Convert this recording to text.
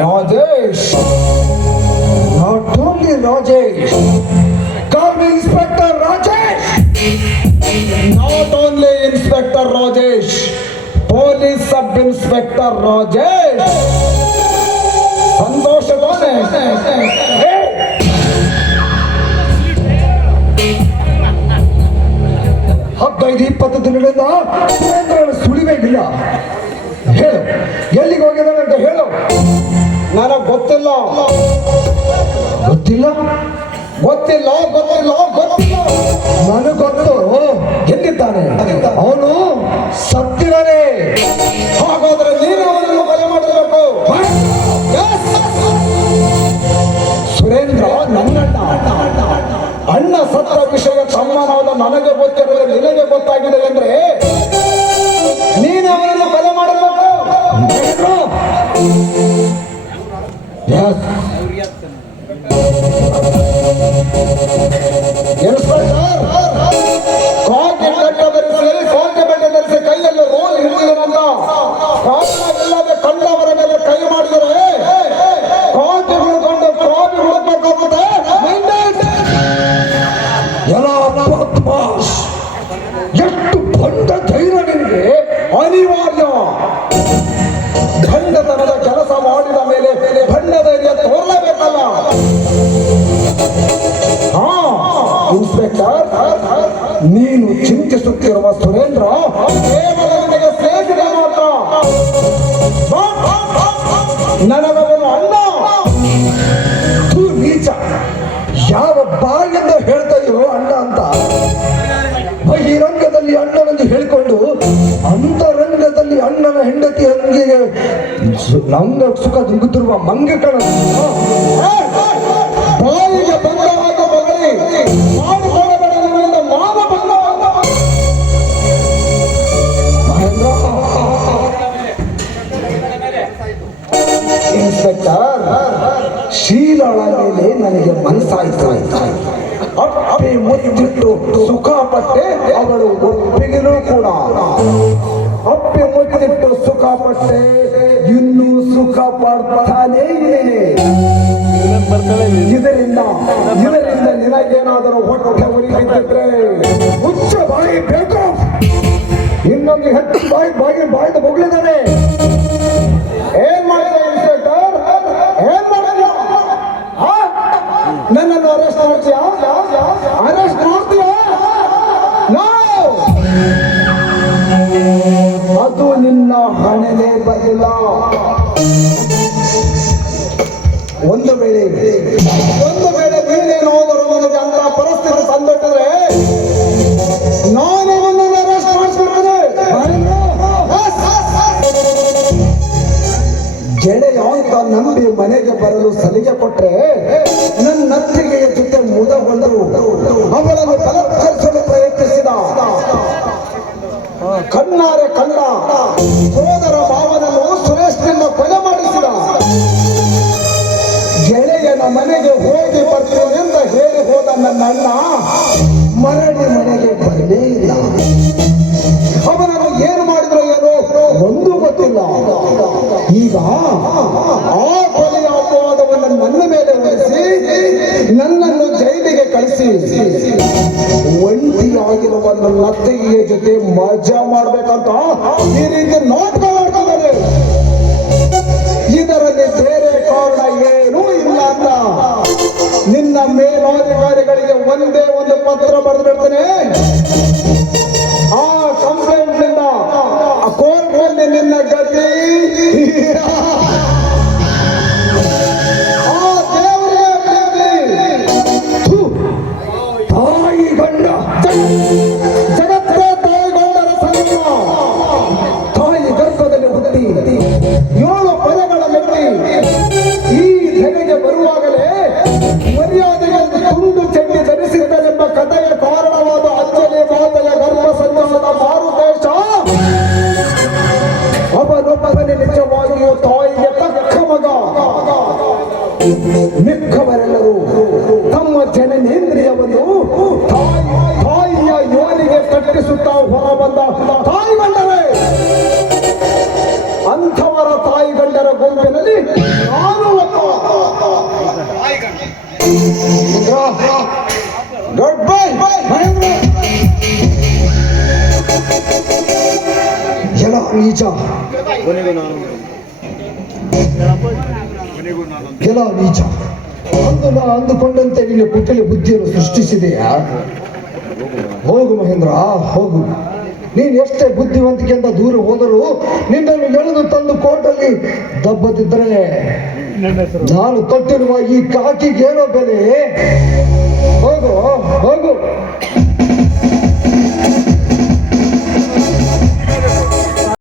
Rajesh. Not only Rajesh call me inspector Rajesh. Not only inspector Rajesh police sub inspector Rajesh. ಸಂತೋಷ ತಾನೆ ಹೇ! ಹದಿನೈದು, ಇಪ್ಪತ್ತು ದಿನಗಳಿಂದ ಸುರೇಂದ್ರನ ಸುಳಿವೇ ಇಲ್ಲ ಹೇಳು. ಎಲ್ಲಿಗೆ ಹೋಗಿದ್ದಾನೆ ಅಂತ ಹೇಳು. ನನಗೆ ಗೊತ್ತಿಲ್ಲ. ಗೊತ್ತಿಲ್ಲ? ಗೊತ್ತಿಲ್ಲ ಗೊತ್ತಿಲ್ಲ ಗೊತ್ತಿಲ್ಲ. ನನಗೆ ಗೊತ್ತು. ಎಲ್ಲಿದ್ದಾನೆ? ಅವನು ಸತ್ತಿದ್ದಾನೆ ಹಾಗಾದ್ರೆ ನೀನು ಅವನನ್ನು ಕೊಲೆ ಮಾಡಬೇಕು. ಸುರೇಂದ್ರ ನನ್ನಣ್ಣ ಅಣ್ಣ. ಸತ್ತ ವಿಷಯ ಸಮಾನವಾದ ನನಗೆ ಗೊತ್ತಿರಲಿಲ್ಲ ನಿನಗೆ ಗೊತ್ತಾಗಿದೆ ಅಂದ್ರೆ ನೀನು ಅವನನ್ನು ಕೊಲೆ ಮಾಡಬೇಕು. ಕೈಯಲ್ಲಿ ರೋಲ್ ಹಿಡಿದಿರಂತ ಕಾರಣವಿಲ್ಲದೆ ಕಂಡವರ ಮೇಲೆ ಕೈ ಮಾಡಿದರೆ ಕಾಗೆ ಹಿಡ್ಕೊಂಡು ಕಾಗೆ ಹುಡುಕ್ಬೇಕಾಗುತ್ತೆ. ಎಷ್ಟು ಬಂದ ಧೈರ್ಯ ನಿನಗೆ? ಅನಿವಾರ್ಯ. ಇನ್ಸ್ಪೆಕ್ಟರ್ ನೀನು ಚಿಂತಿಸುತ್ತಿರುವ ಸುರೇಂದ್ರ ಕೇವಲ ನಿನಗೆ ಸ್ನೇಹಿತ ಮಾತ್ರ. ನನಗವನು ಅಣ್ಣ ತೂ ನೀಚ, ಯಾವ ಬಾಯಿಂದ ಹೇಳ್ತಾ ಅಣ್ಣ ಅಂತ. ಬಹಿರಂಗದಲ್ಲಿ ಅಣ್ಣನನ್ನು ಹೇಳಿಕೊಂಡು ಅಂತರಂಗದಲ್ಲಿ ಅಣ್ಣನ ಹೆಂಡತಿ ಹಂಗಿಗೆ ನಂಗ ಸುಖ ದುಂಗುತ್ತಿರುವ ಮಂಗೆ ಕಣ. ಬಾಯಿಗೆ ಶೀಲಳ ಮೇಲೆ ನನಗೆ ಮನಸ್ಸಾಯ್ತು. ಅಪ್ಪೆ ಸುಖ ಪಟ್ಟೆ ಅವಳು ಒಪ್ಪಿಗೆನೂ ಕೂಡ. ಅಪ್ಪೆ ಮುಗಿದಿಟ್ಟು ಸುಖ ಪಟ್ಟೆ ಇನ್ನೂ ಸುಖ ಪಡ್ತಾನೇ ಇದರಿಂದ ಇದರಿಂದ ನಿನಗೇನಾದರೂ ಹೊಟ್ಟೆ ಉರಿಗಿದ್ದರೆ ಹುಚ್ಚ ಬಾಯಿ ಬೇಕು ಇನ್ನೊಂದು ಹೆಚ್ಚು ಬಾಯಿ ಬಾಯಿ ಬಾಯ್ದು ಬೊಗಳಿದ್ದಾನೆ ಒಂದು ವೇಳೆ ಒಂದು ವೇಳೆ ನೀನೇನಾದರೂ ನನಗೆ ಅಂತ ಪರಿಸ್ಥಿತಿ ತಂದೊಟ್ಟಿದ್ರೆ ನಾನು ಒಂದು ಅರೆಸ್ಟ್ ಮಾಡಿಸ್ಬಿಡ್ತೇನೆ ಗೆಳೆಯ ಅಂತ ನಂಬಿ ಮನೆಗೆ ಬರಲು ಸಲಿಗೆ ಕೊಟ್ರೆ ನನ್ನ ನತ್ತಿಗೆಯ ಜೊತೆ ಬಂದರು ಅವಳನ್ನು ಬಲತ್ಕರಿಸಲು ಪ್ರಯತ್ನಿಸಿದ. ಕಣ್ಣಾರೆ ಕಂಡ ಆ ಕೊಲೆಯ ಅಪವಾದವನ್ನು ನನ್ನ ಮೇಲೆ ಹೊರಿಸಿ ನನ್ನನ್ನು ಜೈಲಿಗೆ ಕಳಿಸಿ. ಒಂಟಿಯಾಗಿರುವ ನನ್ನ ಅತ್ತೆಯ ಜೊತೆ ಮಜಾ ಮಾಡ್ಬೇಕಂತ ಈ ರೀತಿ ನಾಟಕ ಮಾಡ್ತಿದ್ದಾರೆ. ಇದರಲ್ಲಿ ಬೇರೆ ಕಾರಣ ಏನೂ ಇಲ್ಲ ಅಂತ. ನಿನ್ನ ಮೇಲಾಧಿಕಾರಿಗಳಿಗೆ ಒಂದೇ ಮಿಕ್ಕವರೆಲ್ಲರೂ ತಮ್ಮ ಜನನೇಂದ್ರಿಯವನ್ನು ತಾಯಿಯ ಯೋನಿಗೆ ಕಟ್ಟಿಸುತ್ತಾ ಹೊರ ಬಂದ ತಾಯಿ ಗಂಡರೇ ಅಂಥವರ ತಾಯಿ ಗಂಡರ ಗುಂಪಿನಲ್ಲಿ ನಾನು ಗುಡ್ ಬೈ ಎಲ್ಲ ನಿಜ ಕೆಲ ನೀಚ. ಅಂದು ನಾ ಅಂದುಕೊಂಡಂತೆ ನಿನ್ನ ಪುಟ್ಟಲಿ ಬುದ್ಧಿಯನ್ನು ಸೃಷ್ಟಿಸಿದೆಯಾ? ಹೋಗು ಮಹೇಂದ್ರ ಹೋಗು. ನೀನು ಎಷ್ಟೇ ಬುದ್ಧಿವಂತಿಕೆಯಿಂದ ದೂರ ಹೋದರೂ ನಿನ್ನನ್ನು ಎಳೆದು ತಂದು ಕೋರ್ಟಲ್ಲಿ ದಬ್ಬದಿದ್ದರೆ ನಾನು ತೊಟ್ಟಿರುವ ಈ ಕಾಕಿಗೇನೋ ಬೆಲೆ. ಹೋಗು ಹೋಗು.